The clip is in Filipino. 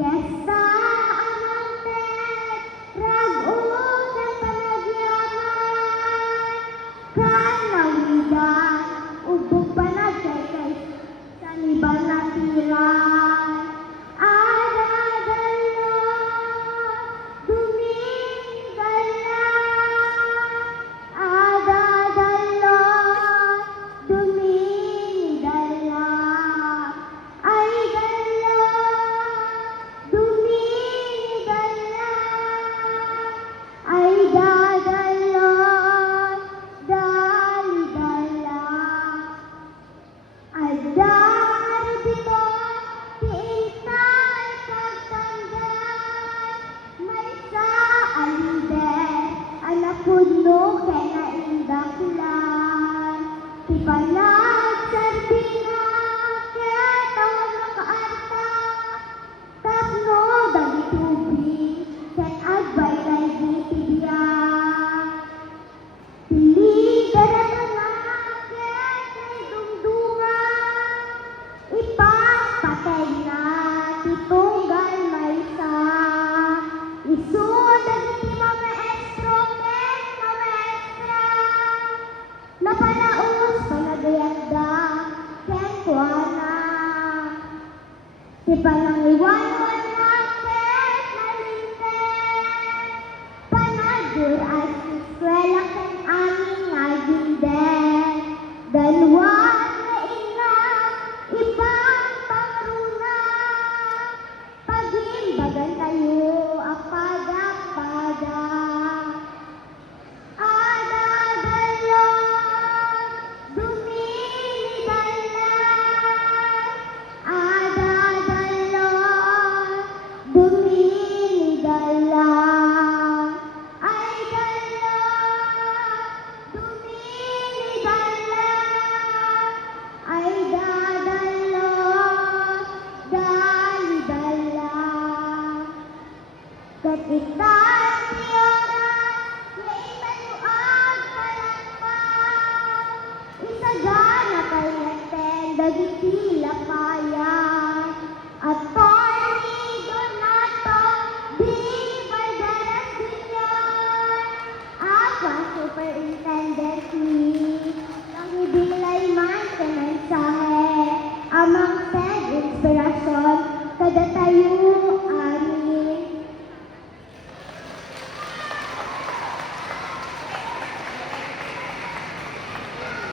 Fiesta amante, ragunan panagyaman, kanawidan, ubog panagkay sa libang natiran. Aradalo, dumingala, aradalo, dumingala, ay dalo, dumingala, ay dadalo, dalidala, ay darito, tiintay pagtanggal, may sa aliden, anak puno kaya indaklan, tipalag sardina, kaya tawag makaarta, tapno dagi tubig, ken agbay kay gitibiyak. Pili daratan ken kay dungdungan, ipagpatay na titunggal maysa. Isud ang iti mamaestro ken mamaestra, napalaos panagayanda ken kuana. Ti panangiwan-wan natin nalinten, panagur at eskwela ken aming ngaginden. Dalwan na ina, ibang pangruna, pagimbagan tayo apada-pada. Adadalon, dumilidalan, adadalon, dumilidalan, ay dalon, dumilidalan, ay dadalon, dalidalan. Ket itan ti oras, nga itanuag palakpak, isagana kay neten dagiti lapayan. Attorney Donato B. Valderas Jr., Aqua Superintendent ni